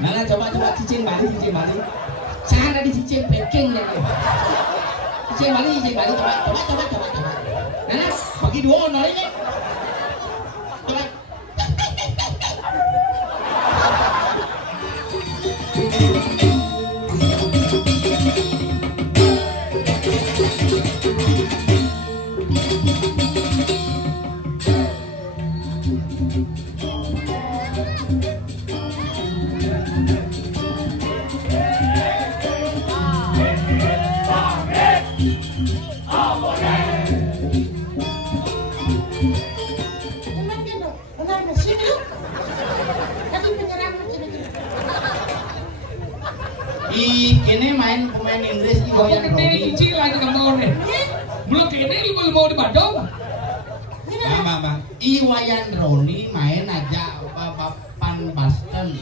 Nah, coba cicing balik. Sana di cicing packing ya. Cicing balik, coba. Nah, bagi dua nolnya. Coba. Kini main pemain Inggris di goyang Roni. Cici lagi kamu nih. Belum kini mau di Bandung. Mama, Iwayan Roni main aja papan Boston.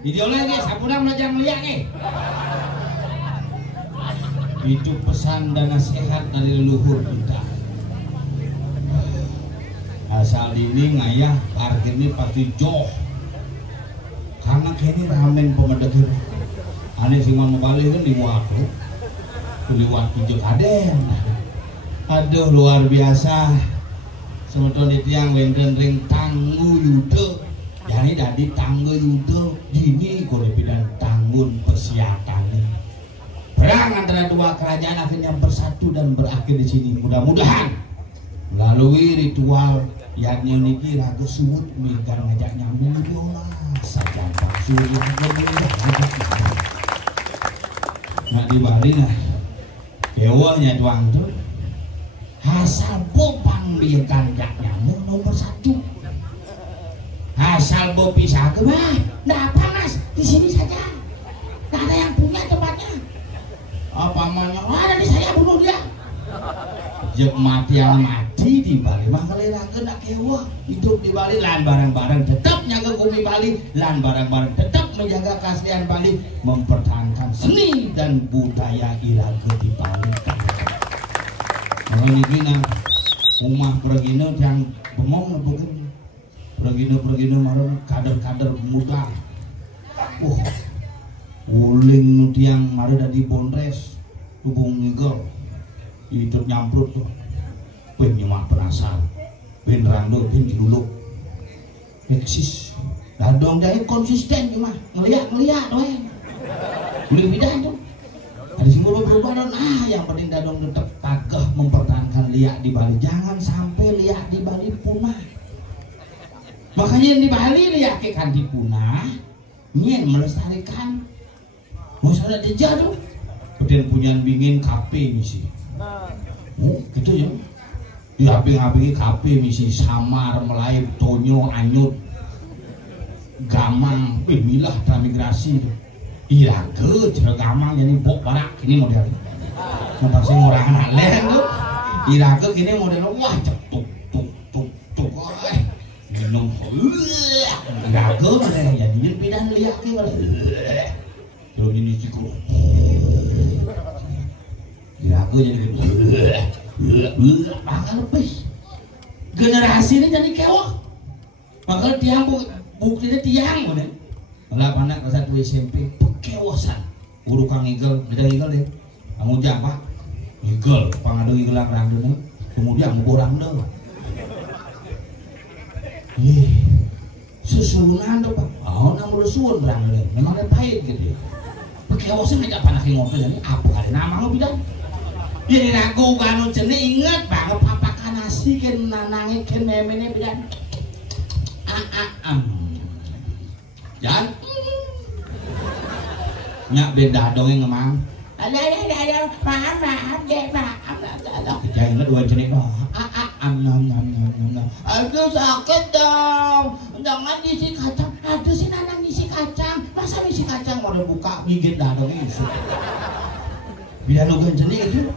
Videonya nih, sampurna belajar melihat nih. Itu pesan dan nasihat dari leluhur kita. Asal ini ngayah parkirnya pasti joh. Karena kayaknya ramen pemedekir. Aneh sih mau balik kan di waktu. Lewat hijau kaden. Aduh luar biasa. Sebetulnya itu yang wenden ring tanggu yude. Jadi dari tangga yudo dini golepi dan tanggun persiapannya. Perang antara dua kerajaan akhirnya bersatu dan berakhir di sini. Mudah-mudahan melalui ritual yang niki raga sumut megang ngajak nyambung bola saja surya nah di Bali nah kewanya tuang tuh asal popang dia kanjak nyambung nomor 1. Asal mau pisah ke mah, nggak panas di sini saja. Nggak ada yang punya tempatnya. jek mati yang mati di Bali mah kalerakeun da kewah hidup di Bali lan barang-barang tetap nyaga bumi Bali lan barang-barang tetap menjaga keaslian Bali mempertahankan seni dan budaya Iraga di Bali. Makanya gini rumah pergino yang bemong bukan pergino marah kader-kader muda. Uling nu tiang marah dari Bondres hubung ngigel hidup nyamprut tuh ben nyemak perasaan ben rando ben diluluk eksis dadong dari konsisten cuma ngeliat doang beli bidan tuh ada simbol berubah yang penting dadong tetap tagah mempertahankan liak di Bali jangan sampai liak di Bali punah makanya di Bali liak kan dipunah nyen melestarikan misalnya dijadu kemudian punya bingin kape misi gitu ya di HP kape misi samar melayu tonyo anyut gamang milah transmigrasi Iraga cara gamang jadi bok barak ini model nampak sih orang anak lehen tuh Iraga gini model wah cetuk tuk minum Iraga model jadi pidan liak ke kalau ini cikur Iraga jadi gitu bakal lebih generasi ini jadi kewah bakal tiang buktinya tiang mana lah anak kelas 1 SMP kewasan udah kang ngigel beda ngigel deh kamu japa ngigel pangadu ngigelang rangdeng kemudian ngurang deh susunan tuh pak namun susun rangdeng memang ada pahit gitu kewasan aja panak ngopi jadi apa kali nama lo bidan ini ragu kanu jenis inget banget papa kanasi kan nanangi kan memene bidan jangan nyak beda dongeng ngemang ada maaf kita inget dua jenis aduh sakit dong jangan isi kacang aduh si nanang isi kacang masa isi kacang mau buka gigit dadong itu biar lu jenis itu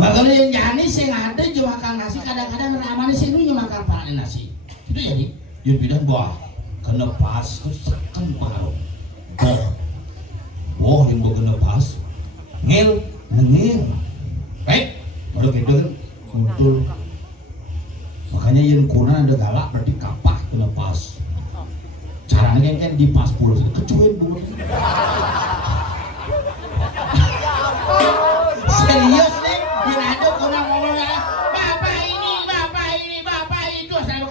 makanya yang jani sih ada cuma makan nasi kadang-kadang ramai sih nu makan panen nasi itu jadi yang bilang wah kena pas kan paruh boh yang kena pas ngil baik baru gitu kan muncul makanya yang kuna ada galak berarti kapah kena pas caranya kan di pas puluh kecuin bu serius nih ada kuna ngomong bapak itu saya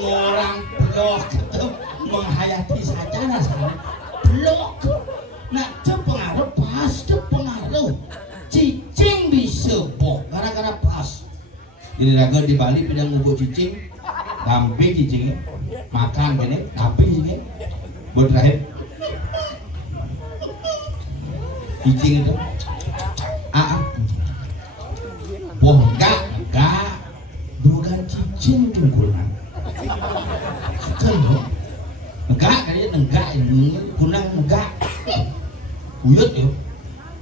orang blok itu menghayati saja nasanya blok nah itu pengaruh pas itu pengaruh cicing bisa bok gara-gara pas jadi raga di Bali pedang ngubuk cicing dampe cicingnya makan gini dampe cicingnya buat terakhir cicing itu boh enggak duga cicing tunggulan kan enggak kayaknya enggak ini kunang enggak uyut yuk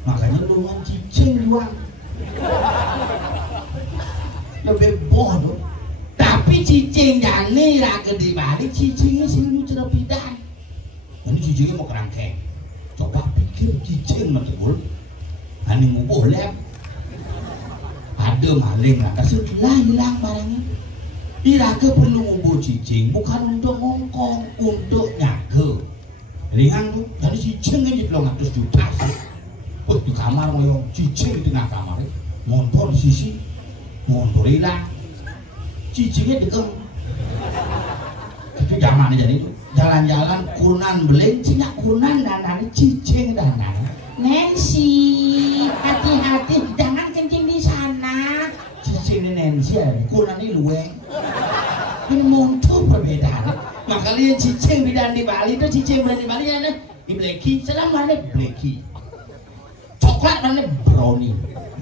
makanya doang cicing doang lebih bodoh tapi cicing jani raga di Bali cicingnya sini cerah pidan ini cicingnya mau kerangkeng coba pikir cicing betul ini ngubuh lem ada maling lah setelah hilang barangnya Iraga perlu ngubuh cicing bukan untuk ngongkong untuk nyaga ringan tuh jadi cicing ini 200 juta sih di kamar ngoyong cicing di tengah kamar motor di sisi motor hilang cicingnya degeng itu zamannya jadi itu jalan-jalan kunan beling cinyak kunan dan cicing dan Nancy hati-hati jangan kencing di sana cicing ini Nancy kunan ini luweng ini montor perbedaan makanya cicing bidan di Bali itu cicing bidan di Bali ya di Blackie sekarang mana Blackie coklat mana brownie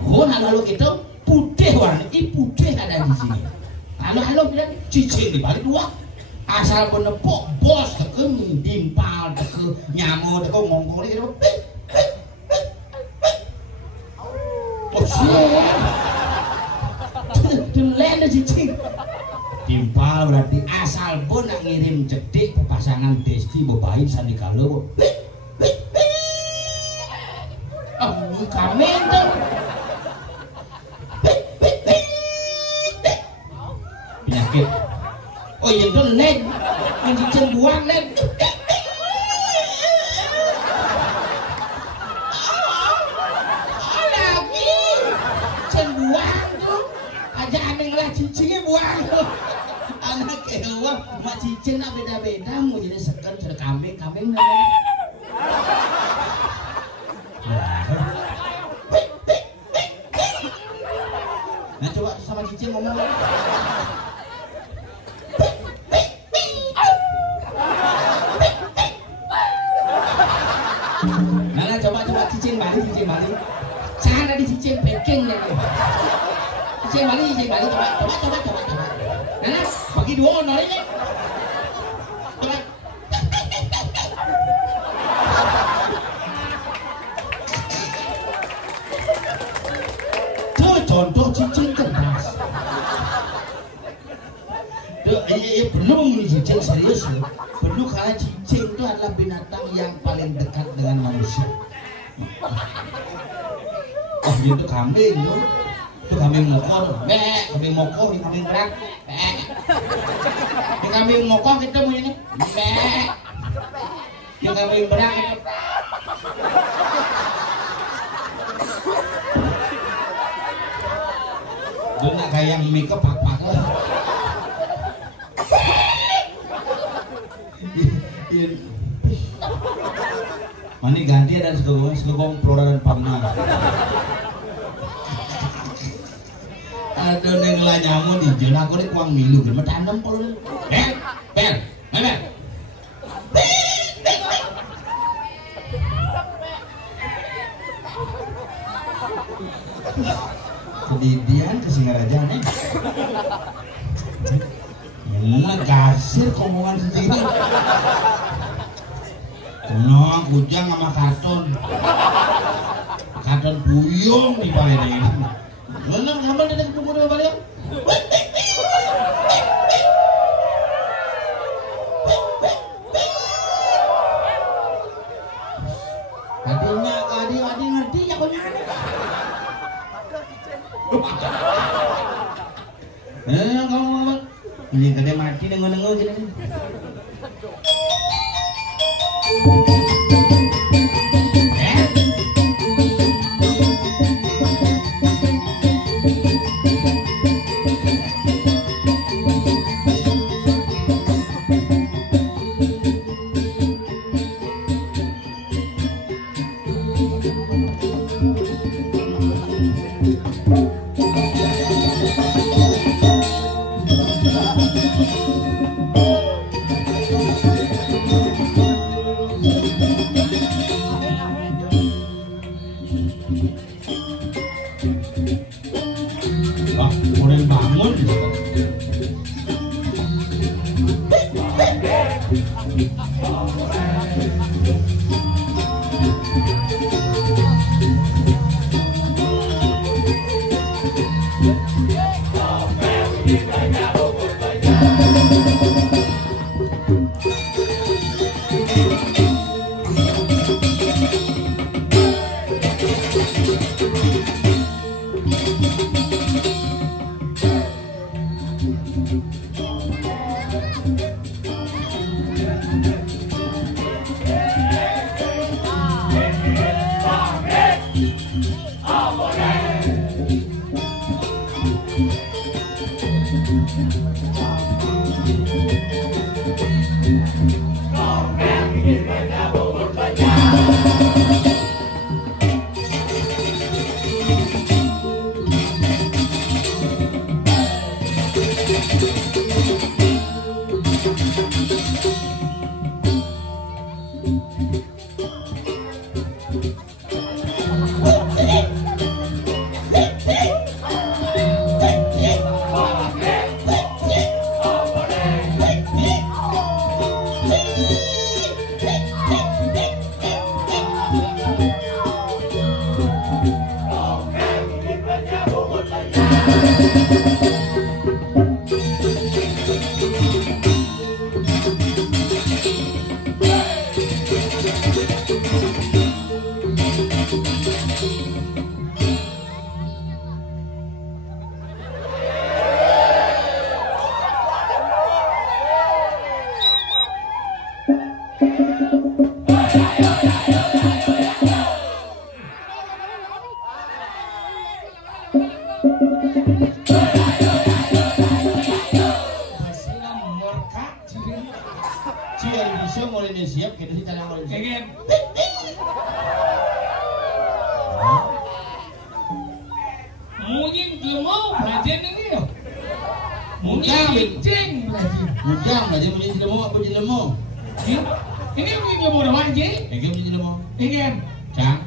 lalu itu putih warna ini putih ada di sini halo bilang cicing di Bali dua asal penepok bos teken dimpal teken nyamuk kok ngomong iki lho. Oh, Delen cicing. timpal berarti asal pun nak ngirim cedik pasangan Desti bebaik sandikala kok. Oh, kami itu. Penyakit. Oh iya itu len, cicing buang len. Lagi, cicing buang tuh. Aja aneh lah cicingnya buang. Anak kewa mak cicing nak beda-beda mau jadi seken sudah kambing namanya. Nah coba sama cicing ngomong. Nah coba cicing balik. Sana di cicing peking nih. Cicing balik coba. Nah, bagi dua honor ini. Coba. Itu contoh cicing cerdas. Belum cicing serius loh. Perlu karena cicing itu adalah binatang yang paling dekat dengan manusia. Oh itu kambing tuh. Itu kambing mokor, kambing mokor, ini kambing berak, ini kambing mokor kita mau ini, ini kambing berak. Itu nak kayak yang mie kepak-pak lah. Mani ganti dan segogong pelora dan pamna. Ada nenglah nyamuk di jalan aku ni kuang milu, kan? Tanam pol. Bel. Kedidian ke Singaraja nih. Yalah gasir komongan sendiri. Tenang, kujang sama katon buyung di balik ini. Mana kamu ada kubur di balik? Adik ngerti ya kau nyana. Kamu ini kada mati dengo gini. Siap kita sih talang orang Pengen. Mungkin lemau belajar ini ya. Mungkin ceng belajar. Mudang belajar menjadi lemau apa jadi lemau? Ini mungkin lemau dah wajib. Pengen menjadi lemau. Pengen. Cang.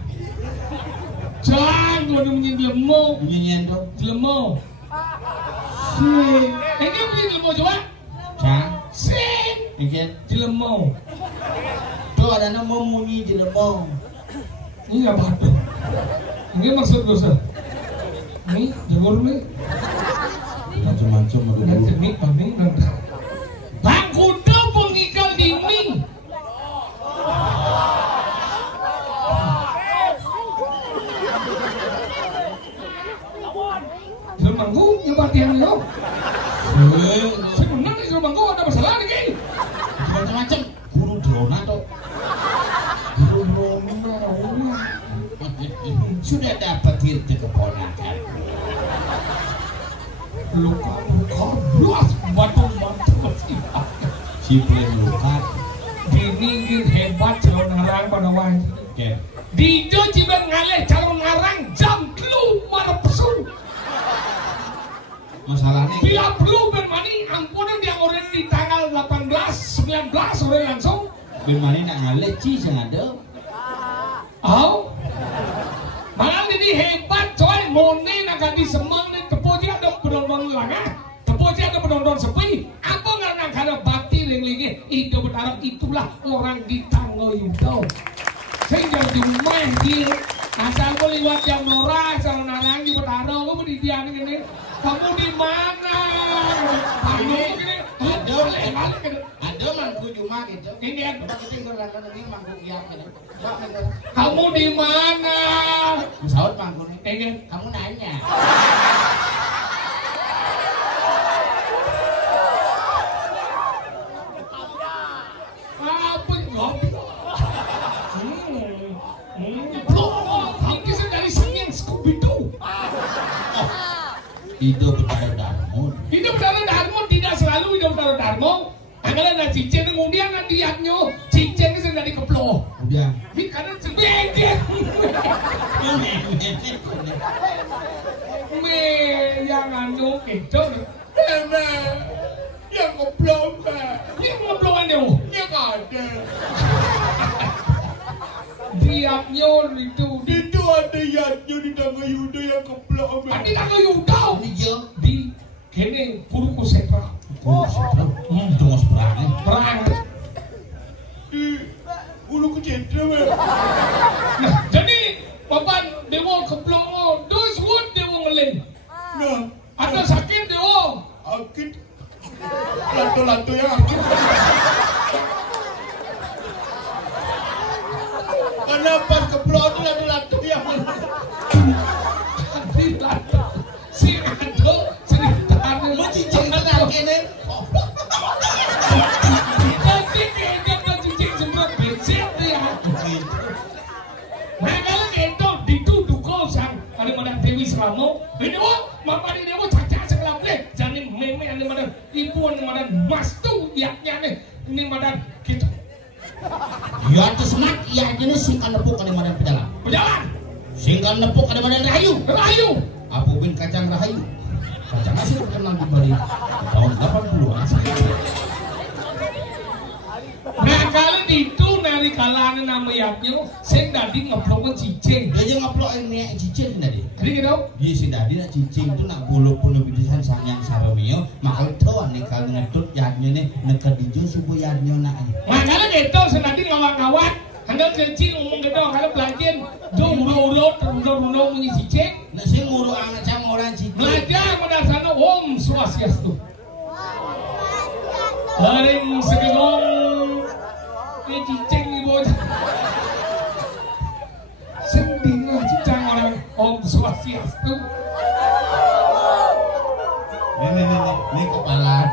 Cang kalau menjadi lemau. Menyanyian dong. Lemau. Ini mungkin lemau coba. Cang. Sing. Pengen. Lemau. Tuh ada nama munyi di lemau. Ini apa tuh? Ini maksud dosa. Ini jemur nih. Macam-macam ada dulu. Ini kami nanti. Bangkuda pengikat dinding. Jelmangku nyebatian lo. Sebenarnya di Jelmangku ada masalah nih. Macam-macam. Guru drona tuh. Sudah dapat hirti keponakan. Luka luas batu Ciplin luka. Diningin hebat calon ngarang pada wajib. Oke. Dijo ciben ngaleh calon ngarang jam keluar pesun. Masalahnya. Bila perlu bermani ampunan dia orang di tanggal 18, 19 orang langsung. Bermani nak ngaleh ci ada. Oh. Malah ini hebat coy, moni nak ganti semang ni tepoji ada penonton langa, tepoji ada penonton sepi. Apa nggak nak ada bakti lagi itu berharap itulah orang di Tanggo Yudo. Sehingga cuma dia asal melihat jam norah, asal narang di berharap kamu di dia ini. Kamu di mana? Kamu ini ada mangku cuma gitu. Ini kan kita tinggal ini mangku giat gitu. kamu di mana? Saud mangku nih. Ini Kamu nanya. apa ngopi? Kamu kisah dari sini yang Scooby-Doo. Hidup berdarah darmo. Hidup berdarah darmo tidak selalu hidup berdarah darmo. Anggalan ada cincin kemudian nanti lihatnya cincin itu sudah dikeploh. Udah. Ini karena sebegit. Me yang anu itu. Yang ngeblok Yang ngeplohan dia. yang ada Lihatnya itu. itu ada yatnya di Tangga Yudo yang keblok. Tadi tak yudau Ini je. di kene Kuruku Setra. Tunggu perang. Perang. Di Ulu Kecentra Nah, jadi papan dewa keblok dos wood dewa ngeleng. nah Ada sakit dewa. akit lanto-lanto yang akit karena pas keblok itu lanto-lanto yang Si Ado ceritanya Lu cincin tenang kene. Nanti kayaknya cincin semprot bensin ya. Nah kalau itu dituduh kau sang ada mana Dewi Selamo, ini mama di dewa caca sekelapnya, jadi meme ada mana ibu ada mana mas tuh yaknya nih, ini mana gitu. Ya itu semak, ya jenis singkan nepuk ada badan pejalan. Berjalan, Singkan nepuk ada badan rahayu. rayu. Apu bin kacang rahayu. Kacang asli terkenal di Bali tahun 80-an. Nah kalau itu dari kalangan nama yaknya, saya tadi ngeplok cicing. Dia yang ngupload ini cicing tadi. Jadi gitu. Dia sih tadi nak cicing tu nak bulu pun bidisan sang yang saramio, maka tuan ni kalau ngedut yadnya ni nak dijo subuh yadnya nak. Nah kalau gitu, saya tadi ngawak-ngawak. Anda kecil ngomong gitu, kalau belajar do uro-uro punya cicing. Nasi nguru anak cang orang cicing. Belajar pada sana Om Swastiastu. Haring segegong ini cicing nih bocah. Sendiri cicing orang Om Swastiastu. Ini kepala.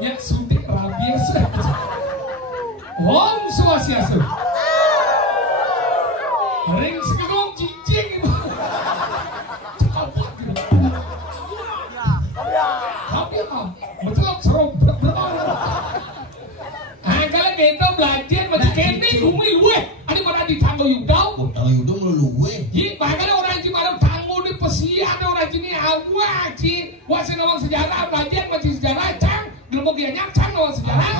Nyak sudik rabies. Om Swastiastu. Ring sekarang cincin ibu. Cepat gitu. Tapi apa? Betul seru. Kalau kita belajar macam kini kumi luwe. Ada mana di tanggo yudau? Tanggo yudau meluwe. Jadi bahkan orang cuma ada tanggo di pesian orang sini awak sih. Wasin orang sejarah belajar macam sejarah cang. Gelembok dia nyak cang orang sejarah.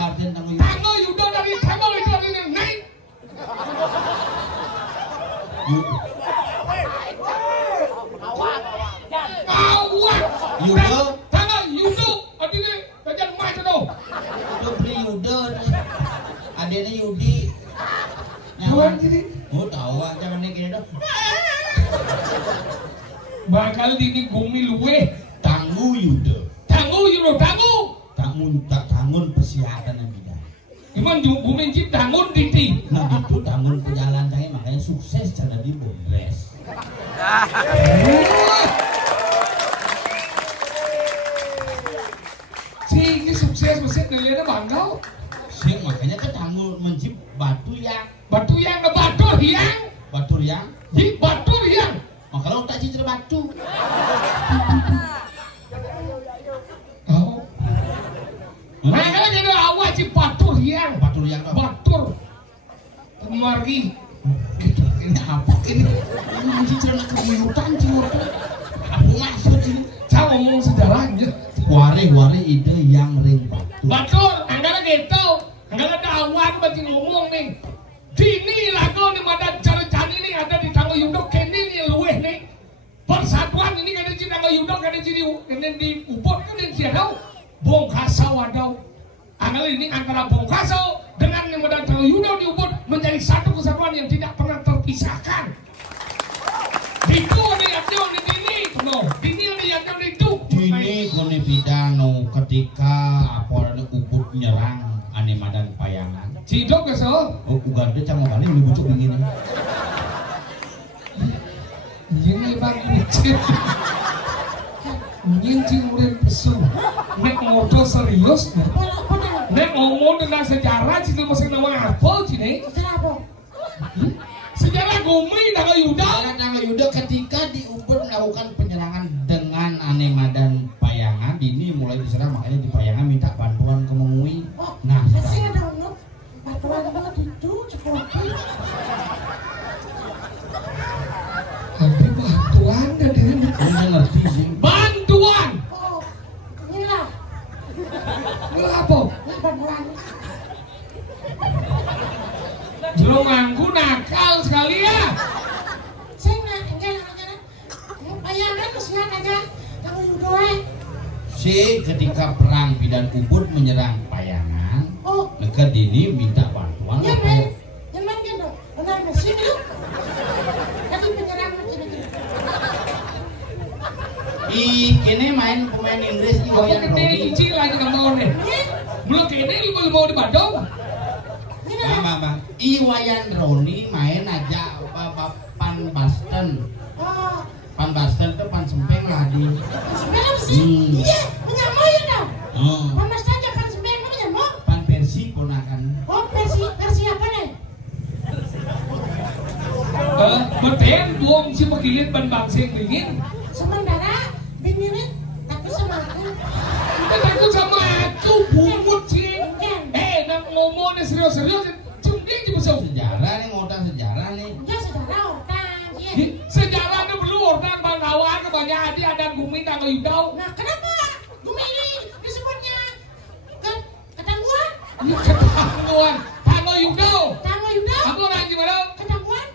Tanggo yudau dari tanggo itu dari naik. Awak. Yudau. Tanggo yudau. Artinya belajar macam tu. Itu beli yudau. Adanya Yudi. Kawan jadi. Oh tahu aja mana kira dah. Bakal ini bumi luwe. Tanggu yudau. Tanggu yudau tanggu. Tangun persiapan yang bidang. Iman bumi cip tangun titi. Nah itu tangun penjalan saya makanya sukses cara di Bondres. Si ini sukses mesti dilihat bangau. Sih makanya kan tanggul mencip batu yang Batu yang ke batu yang. batu yang Di batu yang. makanya tak cicir batu. Oh. Makanya jadi awak si batu yang. Batu yang apa? Batur. Kemari. Ini apa ini? Ini cicir nak kebunutan cicir. Apa maksud ini? Saya ngomong sejarahnya. Wari ide yang ring batu. Batur, anggala gitu. Anggala ada awak berarti ngomong nih. Dini lagu ni madan cara-cara ini ada di tangga yudok kini ni luweh nih. Persatuan ini kada di tangga yudok kada di Ubud kan di siadau. Bongkasau adau. Anggala ini antara Bongkasau dengan ni madan tangga yudok di Ubud menjadi satu kesatuan yang tidak pernah terpisahkan. Itu ni yang di dini, no. Dini yang itu. Ini kone pidano ketika apa Ubud nyerang ane madan payangan. Cidok ke so? Oh, Uganda cang kali ini bucuk begini. Ini bang kucing. Nyinci murid pesu. Nek moto serius. Nek ngomong tentang sejarah cina masih nama apa cina? Sejarah Gumi Tangga Yuda. Tangga Yuda ketika di Ubud melakukan penyerangan dengan ane madan payangan, ini mulai diserang makanya di payangan minta bantuan ke Mengui. Nah, Bantuan banget itu cukup. Ada bantuan dari ngerti sih. bantuan. Oh, inilah. Apa? Ini bantuan. Belum mangku nakal sekali ya. Saya enggak. Bayangan kesian aja. Kamu juga. Si ketika perang bidan Ubud menyerang payangan. Oh, Maka dini minta bantuan. ya men. Jangan gitu. Benar mesin itu. Tapi penyerang macam itu. Kini main pemain Inggris di Aku Wayan kene Roni. cici lagi nama nih. Belum kene ibu mau di Bandung. Bang. Wayan Roni main aja pan Boston. Oh, Pan Boston itu pan sempeng lah di. sebenarnya sih. Iya, menyamai ya dong. Oh, Panas saja kan sebenarnya menyamai. pan Persi ponakan. Oh, versi apa nih? Beten buang si pegilit ban bangseng dingin. Sementara bingung takut sama aku. Takut sama aku bungut sih. Nak ngomongnya serius-serius, cemding di besok. Sejarah nih ngotang sejarah nih. Ya saudara orang. Iya. Sejarahnya perlu orang Bangawan kebanyakan adik ada Gumi Tangga Yudau. Nah, kenapa Gumi ini disebutnya ketangguhan? Ini ketangguhan Tangga Yudau. Tangga Yudau? Aku orang gimana? Ketangguhan?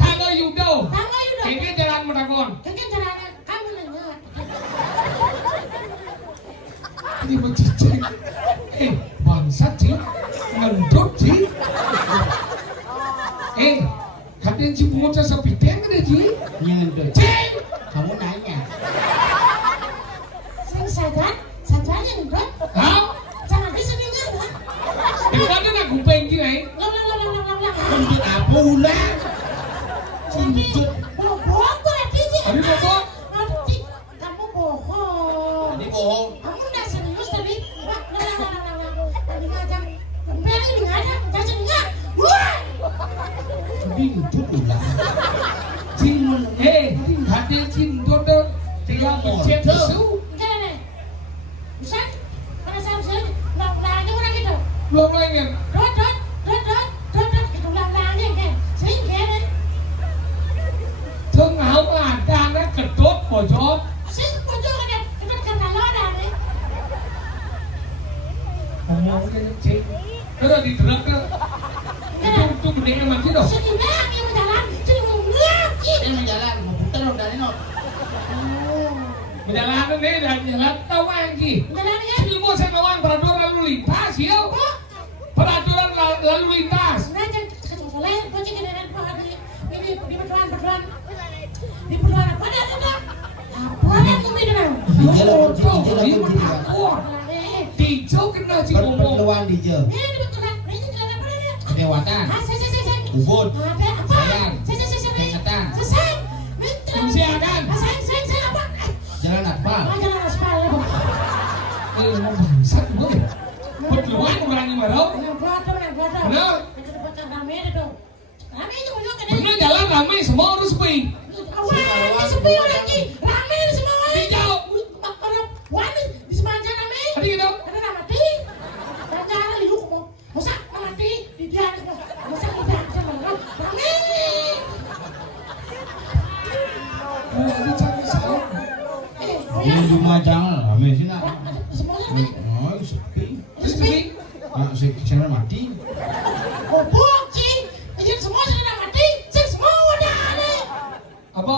Tangga Yudau. Tangga Yudau? Ini jalan Menanggon. Kayaknya caranya kamu nanya. Ini mencicing. Bangsat sih. Ngendut sih. Kadang si bungut saya sepiteng ada sih. Nyentuh. Cing. Kamu nanya. Saja yang ngendut. Hah? Jangan bisa dengar, ha? Di mana nak gupeng sini? Lang. Ngendut apa ulah? Jadi, bohong berarti sih. Ada bohong? Nanti kamu bohong. Ini bohong. Kamu udah serius tadi? Lang. Tadi ngajak. Beli ngajak. chút ulang. Cing hati cing dodo tiga percet su. Jangan nih. Bisa? Pada saat saya lang-langnya orang gitu. Belum lagi. Dot gitu lang-langnya kan. Sering kan? Thương áo là đang nó cực tốt của chó. Sering pojok kan kita karena lo dah nih. Ngomong cái cing. Cái đó đi trượt đó. Itu mending sama gitu. Sedih banget yang berjalan, sedih ngomong Dia menjalan, mau putar dong dari not. Berjalan ini dan jalan tahu lagi. Jalan ya? Ilmu saya ngomong peraturan lalu lintas ya. Peraturan lalu lintas. Nah, jangan soleh, bocah kendaraan ini di pertuan. Di pertuan apa dah tuh? Apa yang kami dengar? Di jauh kena si ngomong. Pertemuan di jauh. Ini di pertuan, ini jalan apa dah? Kedewatan. Saya. Ubud. Ada apa? Sayang. Saya. Keingetan. Sayang. Minta. Silakan. Saya apa? Jalan aspal. Jalan aspal ya, Bang. Ngomong bangsat gue. Pertemuan orang yang baru. Yang berada. Benar. Itu tempat yang ramai itu. Ramai itu punya kan? Benar jalan ramai semua harus sepi. Awal, sepi lagi. Ramai semua. Di jauh. Wan di sepanjang ramai. Tadi gitu. Ada nama mati. Dan jangan liuk mau. Masak mati di dia. Masak di dia sama orang. Ramai. Lagi cari saya. Ini cuma jangan rame sih nak. Semua ramai. Oh, sepi. Sepi. Saya mati. Goblok cing. Ini semua sudah mati. Cing semua udah ada. Apa?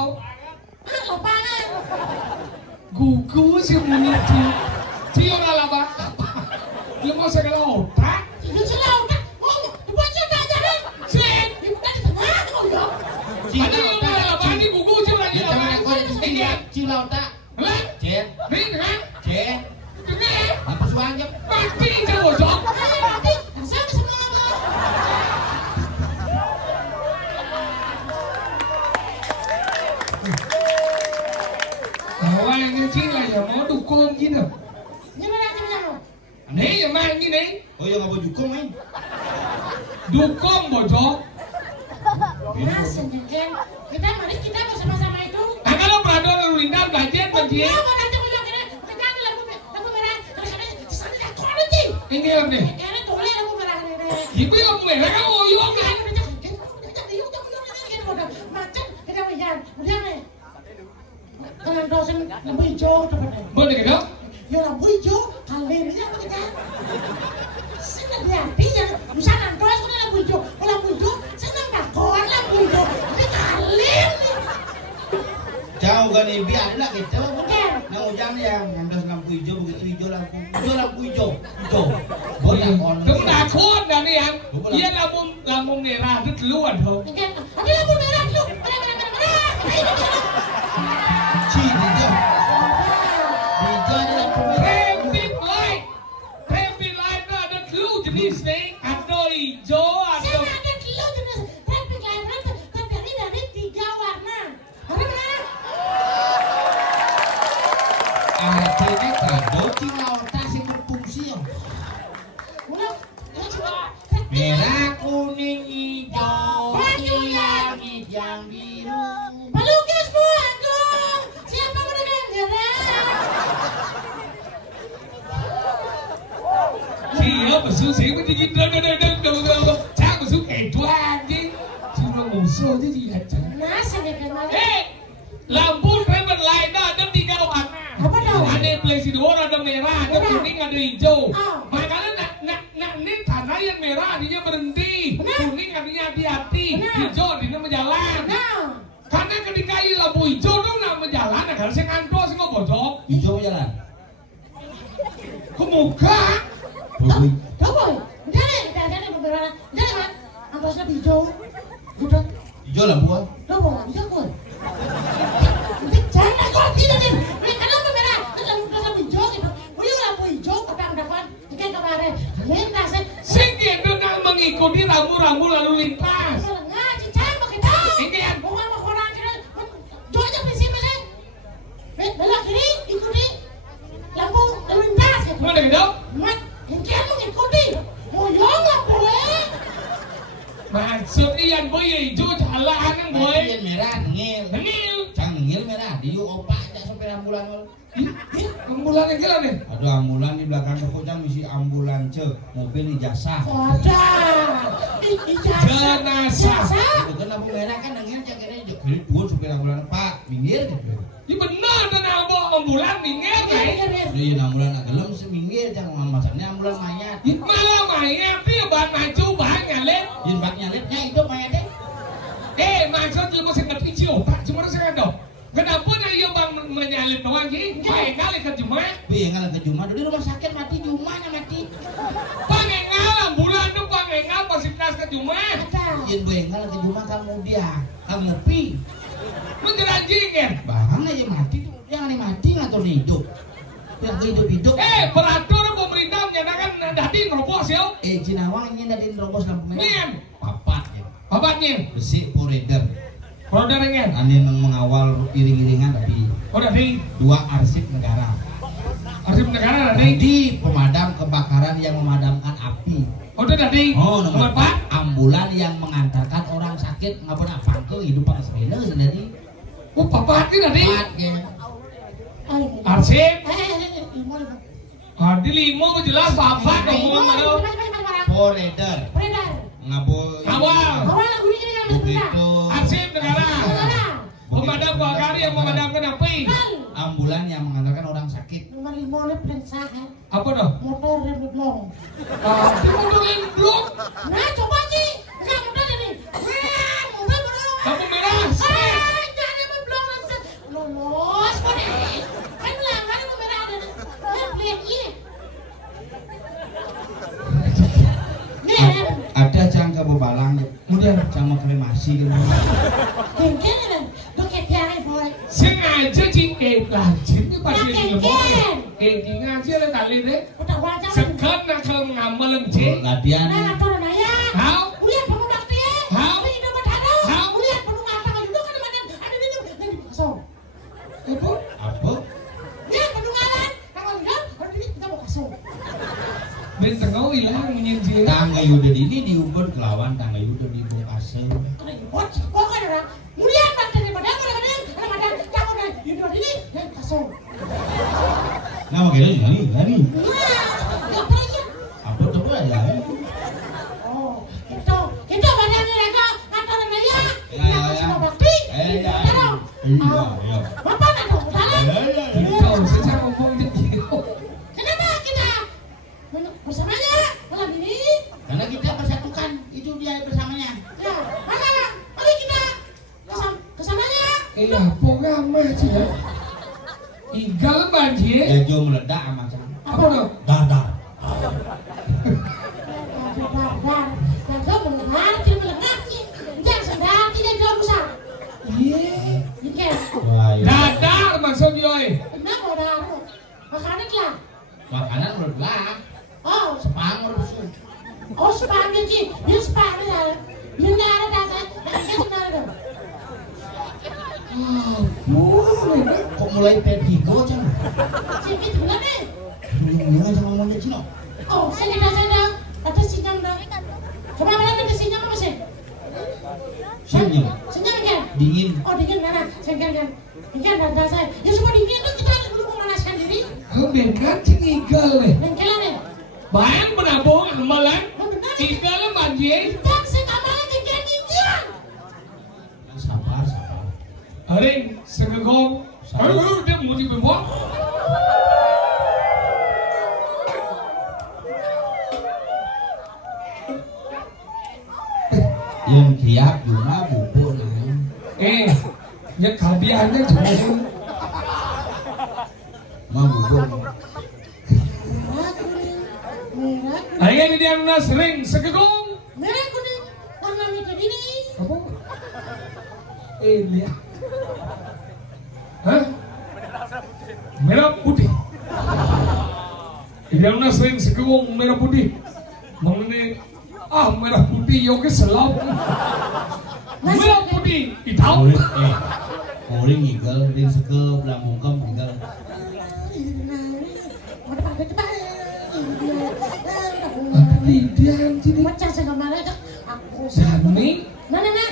Lapangan. Gugu sih punya tuh. Dia orang laba. Dia mau segala otak. Itu selalu kan. Oh, dibaca dah jalan. Cek. Di bukan di tengah kau ya. Ada yang orang laba ini gugu sih lagi laba. Cilau tak. Hah? Cek. Ini tengah. Cek. Tengah. Apa suanya? Mati kan bocok. Ayo mati. Sama semua kau. Orang yang cing lah yang mau dukung gitu. Gimana? Nih yang main gini. Oh ya nggak mau dukung main. Dukung bocok. Mas, kan kita mari kita bersama-sama itu. Nah kalau peraturan lalu lintas bagian bagian. Mau nanti bilang ini, kita ada lagu merah. Kadang-kadang sana dah kau nanti. Ini apa nih? Ini boleh lagu merah ini. Ibu yang merah kan oh iya kan. Macam kita hujan, hujan nih. Kalau dosen lampu hijau tepatnya. Boleh gitu? Ya lampu hijau, kalengnya apa kita? Senang dia, dia bisa nantos kalau lampu hijau, senang tak kawan lampu hijau, tapi kaleng. Jauh kan ini biar lah kita. Bukan. Nah hujan yang nandas lampu hijau begitu hijau lampu hijau. Boleh on. Chúng ta khôn là đi ăn. Ia là mông này ra rất luôn thôi. Bukan. Ada lampu merah tu. Merah. Ci hijau. Hijau ni lampu merah. Traffic light nó rất lưu jenis ni. Ada hijau, ada. Sana ada kilo jenis traffic light terdiri dari 3 warna. Ada mana? Ada ni kado cilau tak sih berfungsi. Ulang. Ini cuma Merah, kuning, hijau, yang biru. pelukis buah dong. Siapa mereka yang merah? Thì nó mà xuống xíu cái gì đâu. Chắc mà xuống kẻ choang chứ. Chứ nó ngủ sâu chứ gì là chẳng. Masa dia kemana? Lampu traffic light nó ada 3 warna. Apa dong? Ada Plesidoor, ada merah, ada Merah. kuning, ada hijau. Ah. Makanya nak ini tanah yang merah artinya berhenti, Benar. kuning artinya hati-hati, Benar. hijau artinya menjalan. Nah, Karena ketika ini lampu hijau itu nak menjalan, agar saya ngantor sih kok bocok. Hijau jalan. Kok muka? tahu boy. Jangan beberapa. Jangan. Angkosnya hijau. Udah. Hijau lampu. Tahu boy. Hijau boy. Jangan kau tidak deh. Kenapa merah? Lampu hijau gitu. Boleh lampu hijau petang-petang. Kayak kemarin. Lintas. Singkir itu nak mengikuti rambu-rambu lalu lintas. Ngaji cai pakai tahu. Ini kan. Bukan mau orang kira. Jauh aja prinsipnya sih. Belok kiri ikuti lampu lalu lintas. Mana gitu? Mat, yang mengikuti. Mau yang nggak boleh. Maksud Ian với hijau kalaan ang boy. Yang merah ngil. Nengil. Cang ngil merah diu opak aja sopir ambulan. Ambulan yang kira nih. Aduh ambulan di belakang toko jam misi ambulan ce mobil ijazah. Jenazah. Itu kan lampu merah kan ngil cang kira jadi buat sopir ambulan Pak minggir gitu. Ini benar dan ambulan minggir nih. Jadi ambulan agak lem seminggir jangan masaknya ambulan mayat. Malah mayat dia bat maju banyak leh. Yin bat nyalitnya itu mayatnya. Maksud lu masih ngerti cium, Pak, cuma saya dong. Kenapa nih yo bang menyalip doang gini? Pakai kali ke Juma. Iya ngalah ke Juma, di rumah sakit mati Jumanya mati. Pakai ngalah bulan tuh pakai ngal masih kelas ke Juma. Yin boy ngalah ke Juma kamu dia, kamu pi. Lu jeranjing ya? Bang aja mati tuh, yang mati ngatur hidup. Yang hidup. Peraturan pemerintah menyatakan dadi nerobos yo. Cinawang ini dari nerobos lampu merah. Nyen. Papat ya. Papatnya. Besi poreder. Poreder nyen. Ane mengawal iring-iringan tadi. Oh dadi. 2 arsip negara. Arsip negara tadi. Jadi pemadam kebakaran yang memadamkan api. Oh dadi. Oh nomor 4. Ambulan yang mengantarkan orang sakit ngapun apa ke hidup pakai sepeda sih tadi. Oh papatnya tadi. Papat ya. Arsip. Di 5 jelas papat ngomong mana. Poreder. Ngabul. Awal. Begitu. Arsip negara. Pemadam kebakaran yang memadamkan api. Ambulan yang mengantarkan orang sakit. Nomor 5 nih periksa. Apa dah? Motor rem blong. Motor rem blong. Nah coba sih, nggak motor ini. Motor baru. Lampu merah. Jangan rem blong langsung. Lolos kok deh. Kan melanggar lampu merah ada. Kan lihat ini. Ada cangka bebalang, kemudian cangka kremasi gitu. Kengken ini, lo kepiaran boy. Sengaja cingke lanjut ni pasti di lembu. Di ngaji ada tali deh. Udah wajah. Sekat nak kalau ngamal lemje. Latihan. Nah, atau naya. How? Lihat penuh bakti. How? Ini dapat ada. How? Lihat penuh mata kalau duduk ada di kasong. Apa? Apa? Lihat penuh ngalan. Kalau duduk ada di kita mau kasong. Benteng kau hilang menyinjil. Tangga Yuda ini diumpul kelawan tangga Yuda di Bukase. Kok kan orang? Lihat bakti di badan ada jangan ada duduk ini dan kasong. Nah, makanya ini. Apa aja? Apa tuh ya? Oh, itu badannya mereka antara naya. Ya. Sudah bakti. Ya. Bapak nak tahu betul? Kau sejak ngomong dia. Kenapa kita bersamanya malam ini? Karena kita bersatukan, itu dia bersamanya. Ya, mana? Mari kita kesananya. Iya, pengama sih ya. Igal banjir. Ya jo meledak macam. Apa tuh? Dadar. Dadar mendengar, tidak mendengar. Jangan sedar, tidak jual besar. Iya. Iya. Dadar maksud yoi. Kenapa dadar? Makanan lah. Makanan meledak. Oh, Sepang rusuh. oh sepang gaji. Dia sepang lah. Dia nggak ada dasar. Dia nggak ada. Kok mulai pedigo aja? Sedikit bulan nih. Gimana jangan ngomongnya Cino? Oh, sedang. Ada sinyal dah. Coba mana ada sinyal apa sih? Senyum. Sinyal kan? Dingin. Oh dingin mana? Sinyal kan? Dingin dan saya. Ya semua dingin tuh kita dulu memanaskan diri. Kau bengkat cing igal nih. Bengkelan nih. Bayang menabung amalan. Oh benar. Igal banjir. Tak sekamarnya bengkelan dingin. Sabar. Aring segegong. Aduh dia mau dibembok. Yang kiak cuma bubuk naik. Ya kelebihannya cuma Mau bubuk. Merah kuning. Ayo ini dia sering segegong. Merah kuning. Warna merah ini. Apa? Lihat. Hah? Merah putih. Yang sering segegong merah putih. Mengenai merah putih yoga selam. Merah putih hitam. Orang igal, ring seke, belang bungkem igal. Lidian sini. Macam sekamar itu. Aku. Jani. Mana?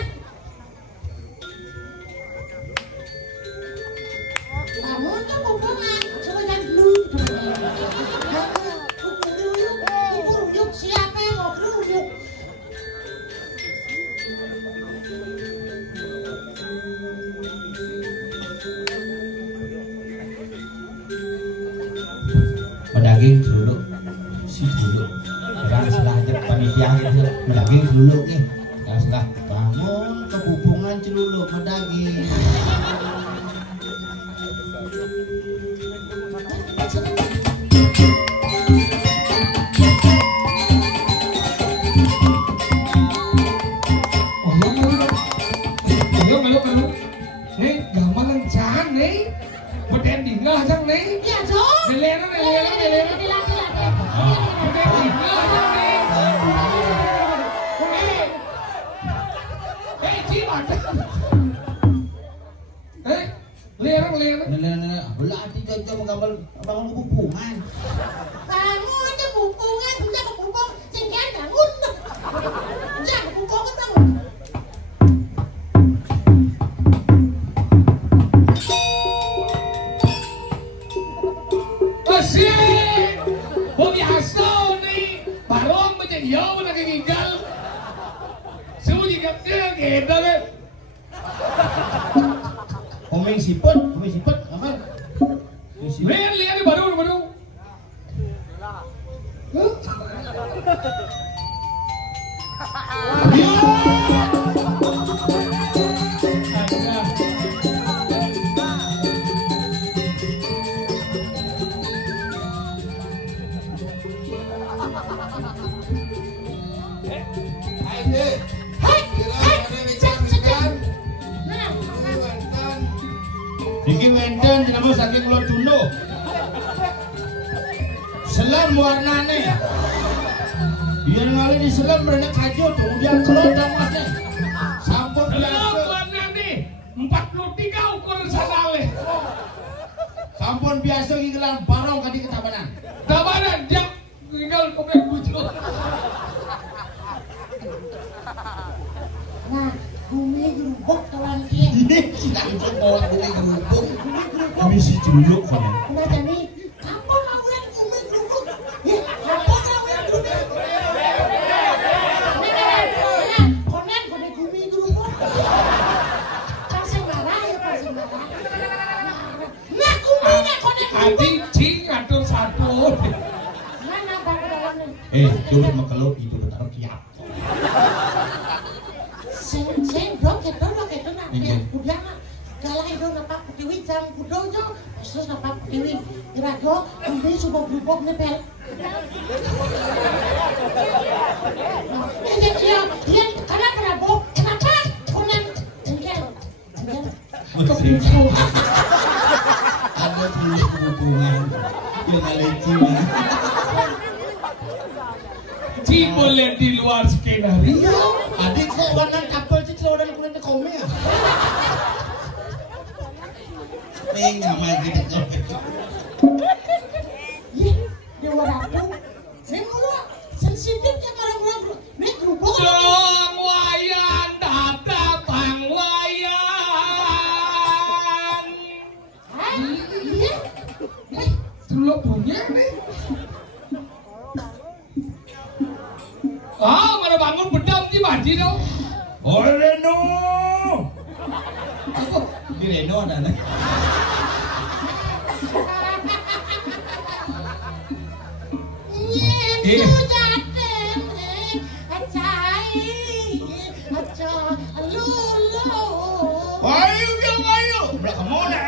ya gitu. Daging celuluk nih. Ya sudah. Bangun kebubungan celuluk medaging. Nih, gaman can nih. Beden dingah sang nih. Iya, Jo. Delena. Belah hati jaga menggambar bangun hubungan. Bangun aja hubungan, punya kebubung, jangan bangun. Jangan hubungan bangun. Asyik, biasa nih, barong macam dia mana kegigal. Semua jika dia kita le. Komeng sipet, apa? Lihat baru. Iki wenten jenenge saking Lor Duno. Selam warnane. Biar ngali di selam mereka kaju tuh, udah kelodang masnya. Sampun biasa. Warna nih 43 ukuran sanale. Sampun biasa ngigelan barong kadi ketabanan. Tabanan jam tinggal komplek bujuk. Nah, bumi gerubuk kawan dia. Ini langsung bawa bumi gerubuk. Ini si culuk kan. Nah, jadi kapan kau yang bumi gerubuk? Ya, kapan kau yang bumi? Konen bumi gerubuk. Pasang marah ya pasang marah. Nah, kuminya konen Adi gerubuk. cing ngatur satu. Mana bang dalamnya? Coba makelot itu bertaruh kiap. Dok itu nak udah nak galah itu napak putiwi jang kudojo terus napak putiwi irago kami sudah berubah nebel. Dia karena berabo kenapa konen jengkel. Ada tulis hubungan yang aleci. Ci boleh di luar skenario. Adik kok warna apel sih celana kulit kome ya? Nggak main gitu. Dia warapu. Saya mulu sensitif yang orang-orang ini gerubuk. Dong wayan datang wayan. Iya. Dulu punya nih. Mana bangun bedam di baji dong. Oh Reno. Di Reno ada nih. Ayo. Belakang mana?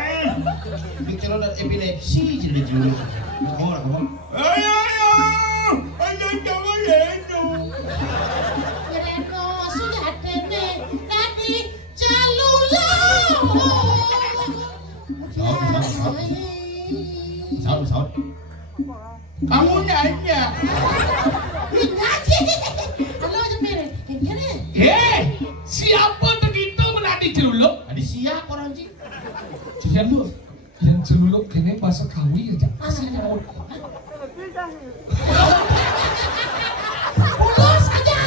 Bicara dan epilepsi jadi jurus. Kamu. Ayo. Ayo jangan Reno. Reno sudah dene tadi jalula. Saud. Kamu nyanyi. Halo Jemir, gini. Siapa begitu menadi celuluk? Ada siap orang sih. Yang celuluk kene bahasa kawi aja. Pulos aja.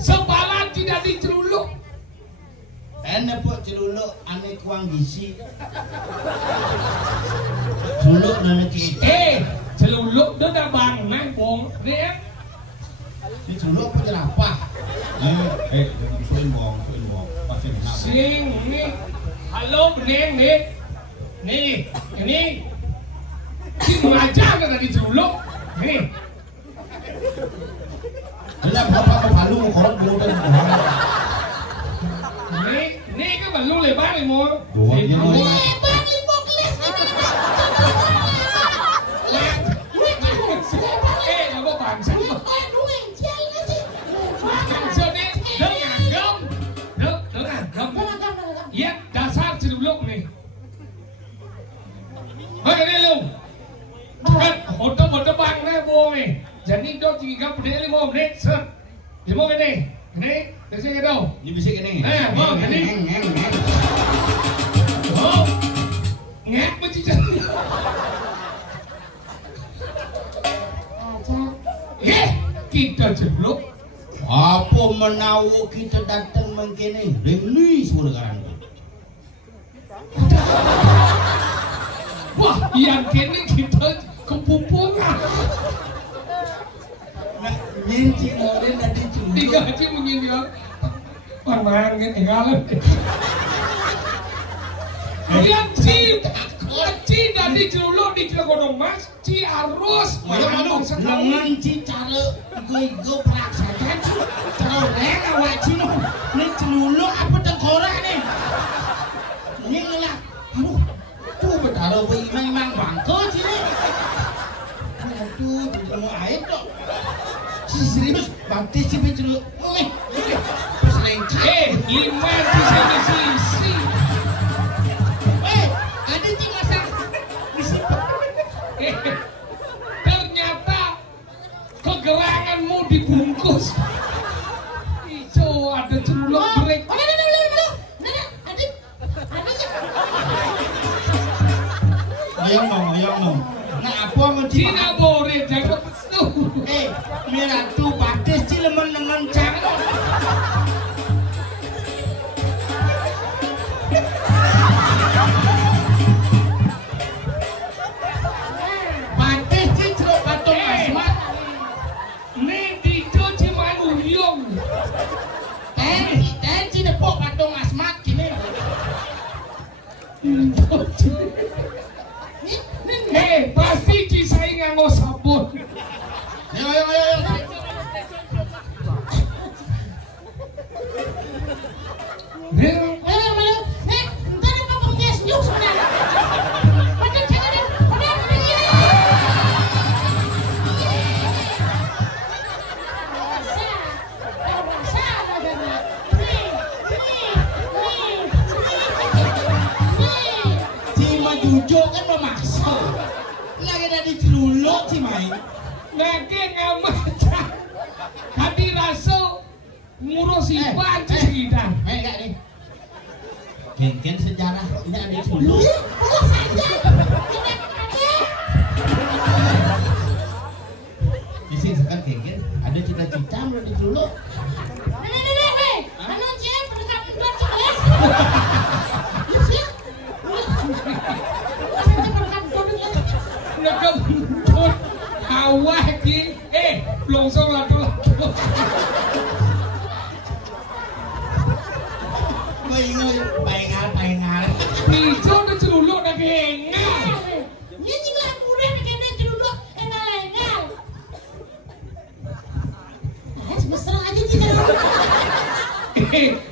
Sebalan tidak diceluluk. Enak buat celuluk aneh kuang gizi. Celuluk nana kita. Celuluk dia dah bang nang bong dia. Ini celuluk apa jerapah? Suin bong. Pasti benar. Sing ni. Halo beneng ni. Nih, ini. Si mengajar kan tadi celuluk. Ini. Jelas bapak kebalu koran bodoh. Ini kan balu lebar limo. Lebar limo kelas. Apa bangsa? Bangsa ni dengar. Ya dasar celuluk ni. Hai ni lu. Kan hotel bang ni boh ni. Jadi dok jika budaya 5 menit set. 5 menit. Ni, bisa ke dau? Ni bisik ni. Bang, ni. Oh. Ngak macam tu. Kita celuk. Apa menawa kita datang mengkene? Remni semua negara ni. Wah, yang kene kita kepumpungan. Nak nyenci orang tadi cuma. Tiga haji mungkin dia. Permainan ni tinggal. Yang ci dari celuk di Cilegon Mas, ci arus. Malu lengan ci cara go praksakan. Cara rek awak ci no. Ni celuluk apa tengkorak ni? Ni ngelak. Aduh. Tu betara memang bangko ci ni. Aduh, mau air tak? Serius, baptis ci celuluk. Selengkap. 5 di sisi. Ada ci masak. Ternyata kegeranganmu dibungkus. Ijo ada celuluk break. Ayang no. Nak apa mesti Cina boleh jaga betul. merah tu batis ci lemen dengan cara. Batis ci cerok patung asmat. Ni dicuci manuyung. Ci nepok patung asmat kini. Pasti ci saya nganggo sabun. Ayo. Jujur kan memaksa. Lagi dari celuluk ci main. Nake ngamaca. Hati rasa ngurus iban ci segidang. Enggak nih. Genggen sejarah ini ada celuluk. Di sini sekarang genggen ada cita-cita mau di celuluk. Nakabutut awah ki longsong latu. Paingal. Pijo na celuluk na kengal. Ini lah mudah kena celuluk engal. Mesra aja kita.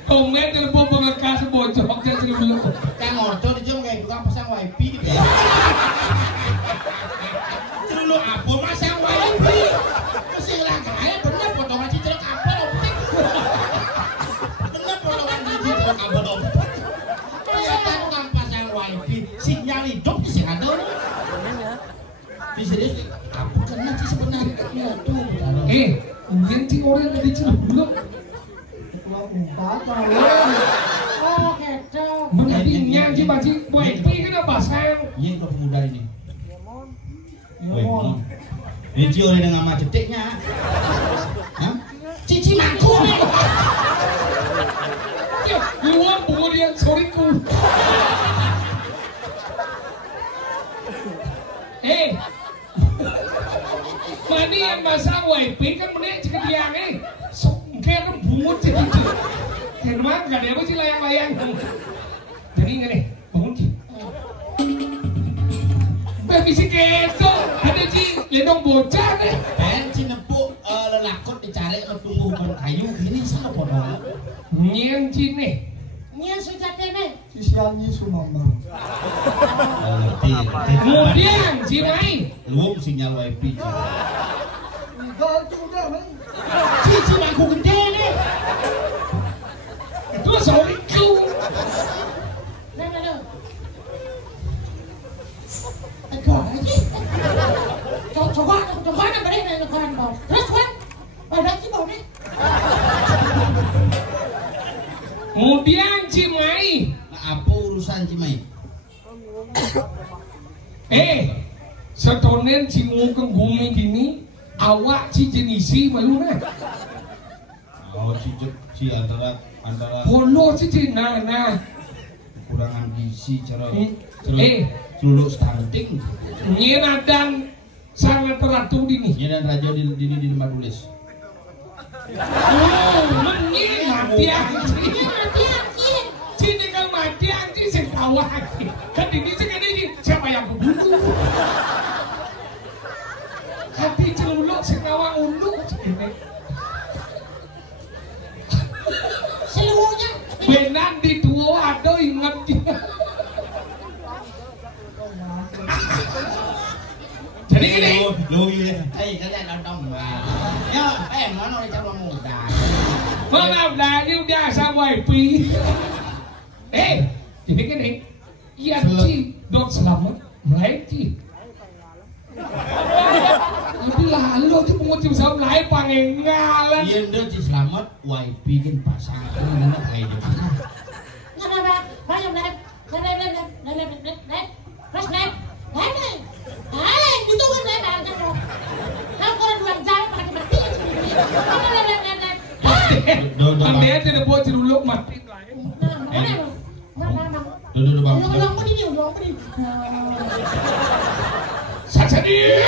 Komen telepon pengekas bocok dan celuluk. Kan ordo di jom kayak tukang pasang wifi gitu ya. Celuluk apa masang wifi? Mesti laganya bener potongan cicak kabel optik. Bener potongan cicak kabel optik. Ternyata tukang pasang wifi sinyal hidup di sini ada. Di serius apa kena sih sebenarnya tuh? Mungkin cing orang ada celuluk. Oh, gitu. Menadinya sih baci wifi kan pasang. Iya kok pemuda ini. Ini ciori dengan nama ceteknya. Cici maku nih. Luar bunga dia soriku. Mani yang masang wifi kan menek cek dia nih. Kayak bungut sih gitu. Karena gak ada apa sih layang-layang. Jadi gini, bangun sih. Bisa keso, ada sih, lenong bocah nih. Ci nepuk lelakot dicari nepuk bukan kayu ini sama podong. Nyen cine. Nyen sujatene. Sisiannya sumambang. Kemudian Cimai. Luang sinyal wifi. Enggak juga, men. Cici aku gede nih. Terus sorry kau. Nah. Agak aja. Coba nak beri nak kan bau. Terus kan, ada sih bau nih. Kemudian Cimai. Nah, apa urusan Cimai? Setonen Cimu ke bumi gini, awak ci jenisi malu nah. Oh, si antara Polo ci nah. kekurangan gizi cara celuluk stunting. Nyenadan sangat teratu dini. Ini dan raja di Madulis. Menyin mati anji. Cini kan mati anji sekawa anji. Kan ini siapa yang kebunuh? Hati celuluk sekawa ulu. Seluruhnya. Benar di tua ada ingat dia. Jadi gini. Lu kalian nonton. Ya, mana orang calon muda. Maaf dah, ini biasa wifi. Jadi gini. Iya Ci, dot selamat, mulai Ci. Tapi lalu Ci pengucap saya mulai pangengalan. Iya udah Ci selamat, wifi kan pasang. Mana kayak gitu. Kenapa? Banyak naik. Terus naik. Itu kan naik banget loh. Kalau kurang 2 jam pakai mati. Anda tidak boleh celuluk mati. Duduk bang. Ulang ini. Saja dia.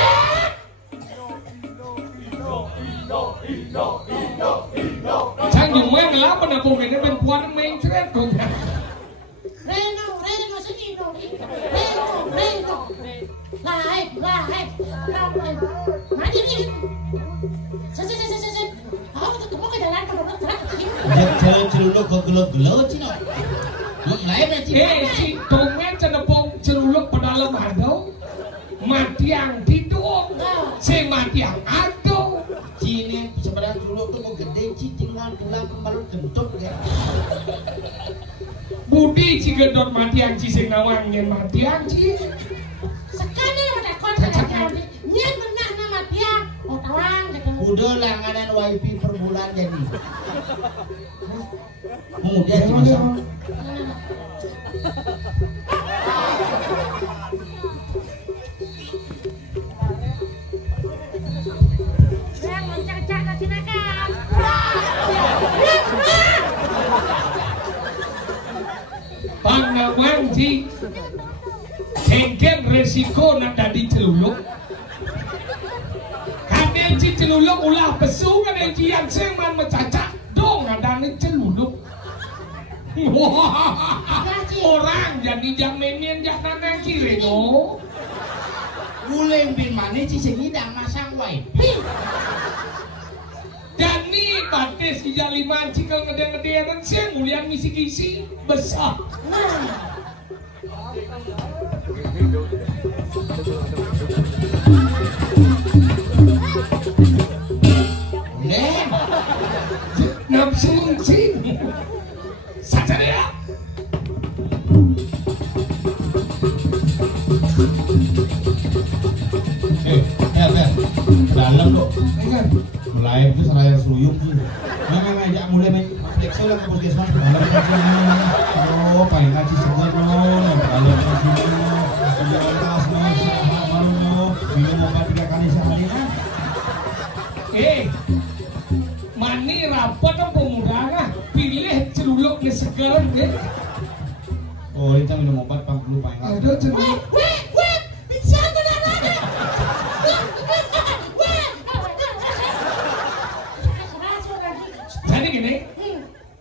Sang dùng mấy cái lá bên nào cùng này nó bên quan nó men chết cùng. Reno sini dong. Reno. Lai. Maju ni. Set. Aku ketemu ke jalan kalau nak gerak begini. Celuluk kok gelo-gelo Ci no. Mulai dah Ci. Si komen cenepong celuluk pedalam adau. Matiang tidur. Si matiang adau. Ci ini sebenarnya celuluk tuh mau gede Ci tinggal pulang kembali kentut ya. Budi ci gendot matiang ci sing nawang nyen matiang ci. Sekali ada kontak nyen benar nama dia. Tawang gitu. Udah langganan wifi per bulan jadi. Udah Ci masang. Panawang ci. Engken resiko nak jadi celuluk. Kadang ci celuluk ulah pesu kadang ci yang seman mencacak dong ada ni celuluk. Orang jadi jamenin jangan kiri no. Uleng bin mana Ci sing ngidang masang wifi. Dan ni batis di jaliman cikal ngede-ngedean saya mulian misi-kisi besar. Nafsu sing saja dia. Dalam kok. Ingat. Mulai itu seraya seluyuk sih. Memang aja mulai main fleksel lah ke puskesmas. Oh, paling ngaji sebuah no. Kalau ngaji no, jalan kelas no, malu no, minum obat 3 kali sehari. Mani rapat dong pemuda pilih celuluk ni sekarang deh. Oh, kita minum obat 40 paling. Ada celuluk. Bisa benar-benar. Jadi gini,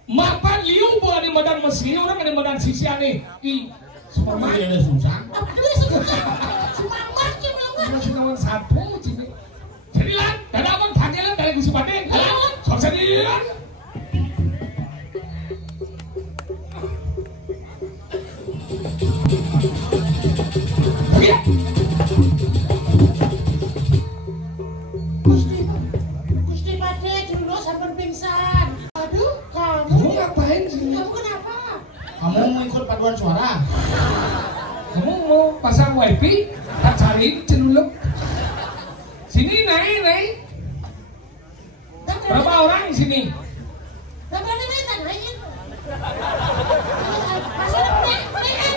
makan liu buat di badan mesin orang di badan sisia nih. Superman ada susah. Masih kawan satu sini. Jadi lan, dari abang tanyalan dari gusi paten. Sok sedih. paduan suara. Kamu mau pasang wifi? Tak cari cenuluk. Sini naik. Berapa orang di sini? Gak berani naik tanyain. Masih ada naik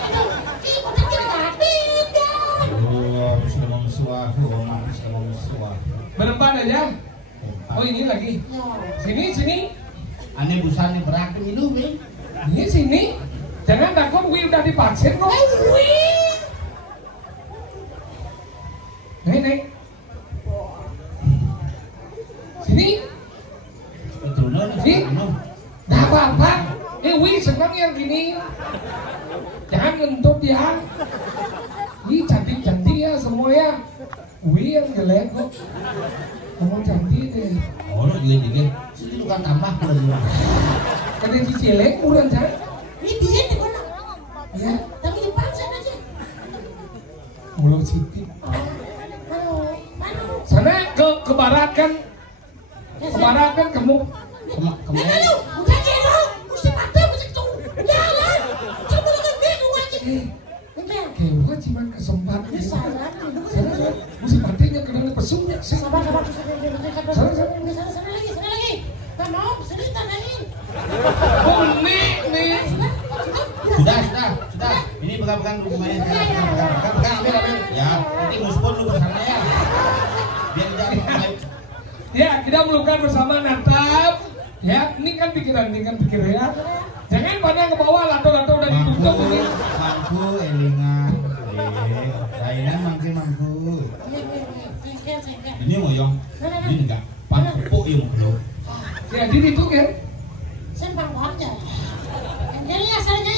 gitu. Ih, udah kira gak tinggal. Oh, bisa musuh. Berempat aja. Oh ini lagi. Sini. Aneh busan nih berak minum nih. Ini sini. Jangan takut, Wi udah divaksin kok. Naik. Sini. Itu Sini. Gak apa-apa. Wi senang yang gini. Jangan ngentut ya. Ih cantik ya semua ya. Wi yang jelek kok. Kamu cantik deh. Oh, lu juga. Sini lu kan tambah kalau Ada cicilek kurang kan? Ini biar di mana? Ya. Tapi dipaksa aja. Mulut Siti. Mana? Sana ke barat kan? Ke barat kan kamu. Lalu, bukan kira, mesti patah mesti tu. Jalan, coba dengan dia aja. Enggak. Kewa cuma kesempatan. Sana, Sana. Mesti patinya kena pesungnya. sabar. Sana lagi. Tak mau, sini tandain. Oh nih. Sudah. Ini pegang dulu main. Pegang, ambil. Ya, nanti muspon lu bersama ya. Biar jangan baik. Ya, kita melukan bersama natap. Ya, ini kan pikiran ya. Jangan pandang ke bawah, lato-lato udah ditutup ini. Mangku, elingan. Rainan mangku. Ini moyong. Ini enggak. Pampuk yang belum. Ya, di itu kan. Sembang warga. Jadi asalnya